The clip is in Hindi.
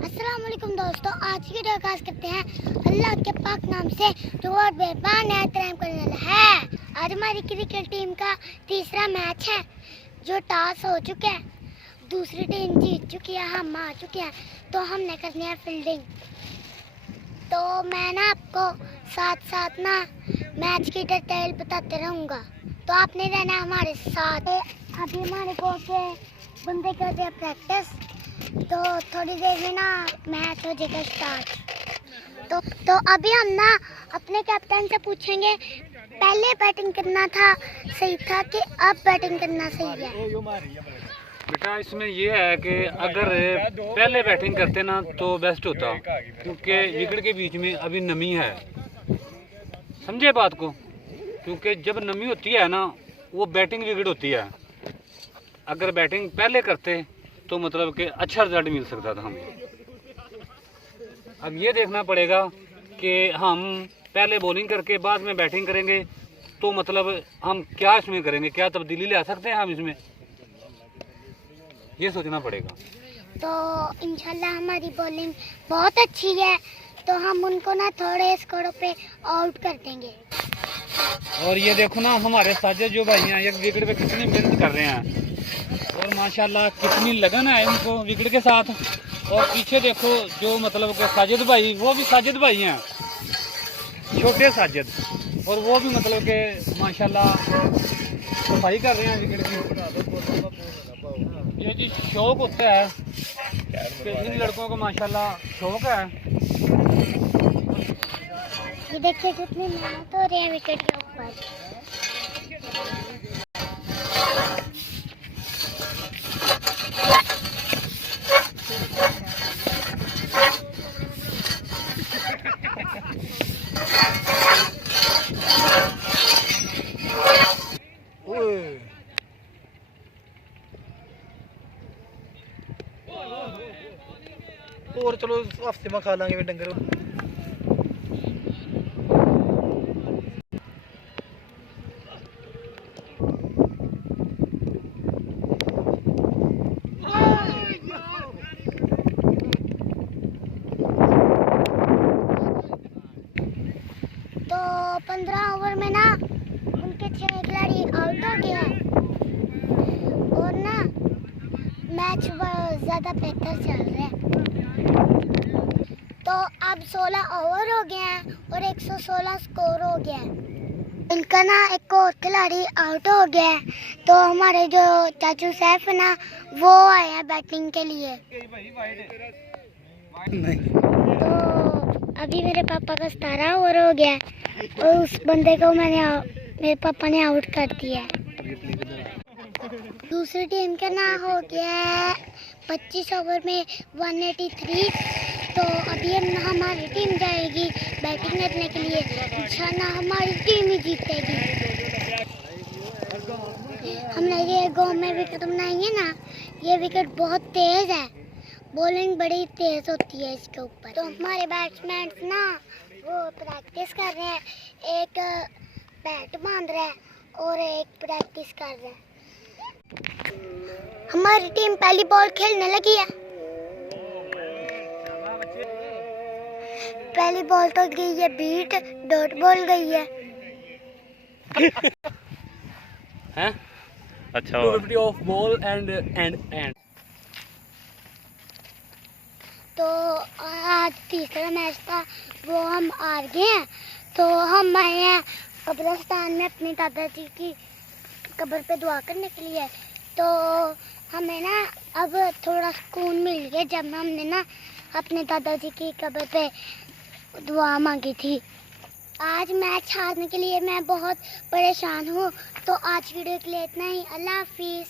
अस्सलाम वालेकुम दोस्तों, आज की वीडियो आगाज़ करते हैं अल्लाह के पाक नाम से जो बहुत बेहतरीन है, रहम करने वाला है। आज हमारी क्रिकेट टीम का तीसरा मैच है जो टॉस हो चुके हैं, दूसरी टीम जीत चुकी है, हम आ चुके हैं, तो हमने करनी है फील्डिंग। तो मैं ना आपको साथ साथ ना मैच की डिटेल बताते रहूँगा, तो आपने रहना हमारे साथ। अभी हमारे कोच के बंदे कर रहे हैं प्रैक्टिस, तो थोड़ी देर में ना मैच हो जाएगा स्टार्ट। तो अभी हम ना अपने कैप्टन से पूछेंगे पहले बैटिंग करना था सही था कि अब बैटिंग करना सही है। बेटा इसमें ये है कि अगर पहले बैटिंग करते ना तो बेस्ट होता, क्योंकि विकेट के बीच में अभी नमी है, समझे बात को। क्योंकि जब नमी होती है ना वो बैटिंग विकेट होती है। अगर बैटिंग पहले करते तो मतलब कि अच्छा रिजल्ट मिल सकता था हमें। अब ये देखना पड़ेगा कि हम पहले बॉलिंग करके बाद में बैटिंग करेंगे तो मतलब हम क्या इसमें करेंगे, क्या तब्दीली ला सकते हैं हम इसमें, ये सोचना पड़ेगा। तो इंशाल्लाह हमारी बॉलिंग बहुत अच्छी है, तो हम उनको ना थोड़े स्कोरों पे आउट कर देंगे। और ये देखो ना हमारे साजिद जो भाई हैं एक विकेट पे कितनी मेहनत कर रहे हैं और माशाल्लाह कितनी लगन है उनको विकेट के साथ। और पीछे देखो जो मतलब कि साजिद भाई, वो भी साजिद भाई हैं, छोटे साजिद, और वो भी मतलब कि माशाल्लाह सफाई कर रहे हैं विकेट की। ये जी शौक होता है कि इन लड़कों को माशाल्लाह शौक है। ये देखिए कितनी मेहनत हो रही है विकेट के ऊपर। और चलो हफ्ते में खा लांगे डंगर। तो 15 ओवर में ना उनके 6 खिलाड़ी आउट हो गए हैं और ना मैच ज़्यादा बेहतर चल रहा है। तो अब 16 ओवर हो गए हैं और 116 स्कोर हो गया है। इनका ना एक और खिलाड़ी आउट हो गया है, तो हमारे जो चाचू सैफ है ना वो आए हैं बैटिंग के लिए। तो अभी मेरे पापा का 17 ओवर हो गया है और उस बंदे को मेरे पापा ने आउट कर दिया है। दूसरी टीम का ना हो गया है 25 ओवर में 183। तो अभी हमारी टीम जाएगी बैटिंग करने के लिए, इंशाल्लाह हमारी टीम ही जीतेगी। हमने ये गांव में विकेट बनाई है ना, ये विकेट बहुत तेज है, बॉलिंग बड़ी तेज होती है इसके ऊपर। तो हमारे बैट्समैन ना वो प्रैक्टिस कर रहे हैं, एक बैट बांध रहा है और एक प्रैक्टिस कर रहा है। हमारी टीम पहली बॉल खेलने लगी है। पहली बॉल तो गई है बीट, डॉट बॉल गई है। हैं अच्छा ऑफ बॉल एंड तो आज तीसरा मैच था वो हम हार गए हैं, तो हम आए हैं कब्रिस्तान में अपनी दादाजी की कब्र पे दुआ करने के लिए। तो हमें ना अब थोड़ा सुकून मिल गया जब हमने ना अपने दादाजी की कब्र पे दुआ मांगी थी। आज मैच हारने के लिए मैं बहुत परेशान हूँ। तो आज वीडियो के लिए इतना ही। अल्लाह हाफिज़।